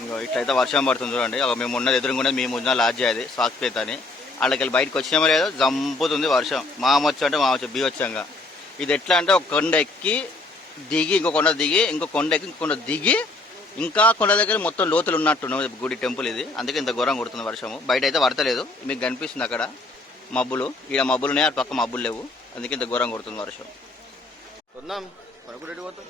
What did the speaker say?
ఇంకో ఇట్లయితే వర్షం పడుతుంది చూడండి. మేము ఉన్నది ఎదురుకున్నది మేము ఉన్న లాడ్జ్ అది సాక్పేత అని. వాళ్ళకి బయటకు వచ్చినామో లేదో జంపుతుంది వర్షం. మామొచ్చు అంటే మామొచ్చు బీవచ్చంగా. ఇది ఎట్లా అంటే ఒక కొండ ఎక్కి దిగి ఇంకో కొండ దిగి ఇంకో కొండ ఎక్కి ఇంకో కొండ దిగి ఇంకా కొండ దగ్గర మొత్తం లోతులు ఉన్నట్టున్నావు గుడి టెంపుల్ ఇది. అందుకే ఇంత ఘోరం కొడుతుంది వర్షము. బయట అయితే పడతలేదు, మీకు కనిపిస్తుంది అక్కడ మబ్బులు. ఇక్కడ మబ్బులు ఉన్నాయి, అటు పక్క మబ్బులు లేవు. అందుకే ఇంత ఘోరం కొడుతుంది వర్షం. వద్దాం మనకు పోతాం.